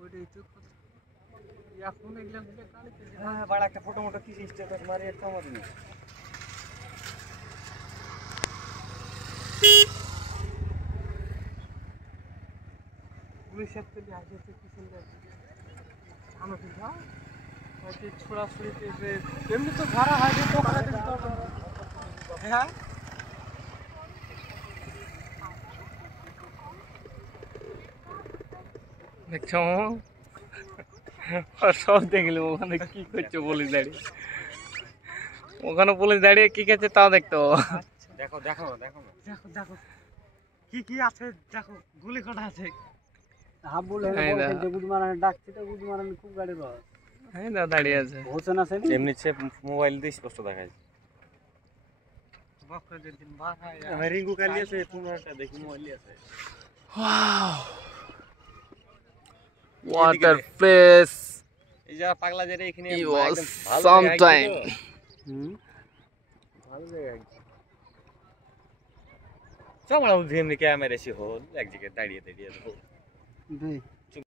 ওইটাই তো কথা। এখন এগুলা গুলো কালিতে হ্যাঁ বড় একটা ফটো মোটো কি স্ট্যাটাস মারি একটা আমাদের না পুলিশের থেকে আসছে কি সুন্দর জানো কি ভাই হয়তো ছোড়াছুড়িতে যে এমনি তো ধরা হয় যে পোকা দিতে হ্যাঁ দেখছো সব দেখলে ওখানে কি করছে পুলিশ দাঁড়িয়ে ওখানে পুলিশ দাঁড়িয়ে কি করছে তাও দেখতে হবে। দেখো দেখো দেখো দেখো দেখো কি কি আছে দেখো গুলি কটা আছে হাবুল এই বল দা। খেলতে গুড মারান ডাকছে তো গুড মারান খুব গাড়ি রস হ্যাঁ দা দাঁড়িয়ে আছে হোসেন আছে এমনি সে মোবাইল দিয়ে স্পষ্ট দেখা যায় বকরে দিন বার হয় আমি রিঙ্গু কালি আছে পুনরটা দেখি মোবাইল আছে ওয়াও ওয়াটার প্লেস এই যা পাগলা জেরে এখানে It was sometime. ভালো জায়গা চল আমরা এমনি ক্যামেরা এসে হল এক জায়গায় দাঁড়িয়ে দাঁড়িয়ে